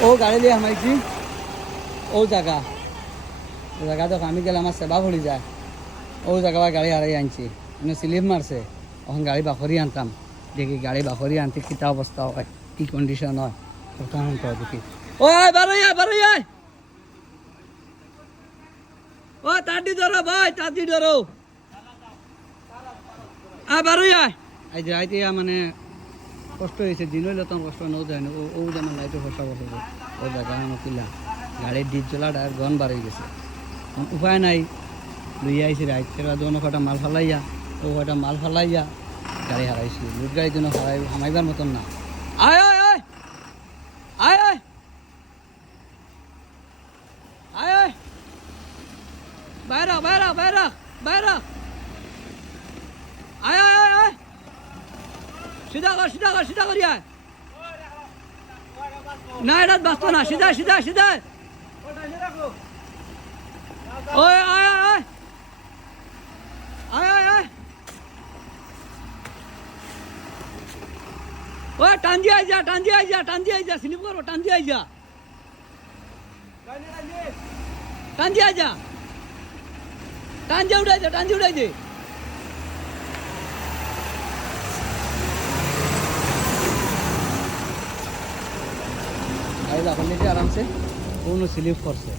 ও গাড়ি দিয়ে হামাইছি ও জায়গা দেখো আমি গেলে আমার সেবা ভরি যায় ও জায়গা গাড়ি হারাই আনছি মানে স্লিপ মারছে এখন গাড়ি বাখরি আনতাম দেখি গাড়ি বাখরি আনতে কিতা অবস্থা হয় কি কন্ডিশন হয় তখন দেখি ও বারোই ও তাড়ি ধরো ভাই তাড়ি ধরো বারোই আই যে আইতে মানে কষ্ট হয়েছে দিন হইলে তখন কষ্ট নও যায় না ও যেমন লাইটে ফসা বসে ও জায়গা নকিলা গাড়ির ডিপ জ্বলাটা গন বাড়ি গেছে উপায় নাই লইয়া আইসি রাইট সেটা দোনো কটা মাল ফালাইয়া ও কটা মাল ফালাইয়া গাড়ি হারাইছি লুট গাড়ির জন্য হামাইবার মতন না আয় আয় আয় আয় আয় আয় আয় বাইরা আয় আয় আয় আয় সিধা করি আয় না এটা বাঁচতো না সিধা ওই আয় ওই টান দিয়ে আই যা স্লিপ করো টান দিয়ে আই যা উঠাই দে গাড়ি লাফালে আরামসে কোনো স্লিপ করছে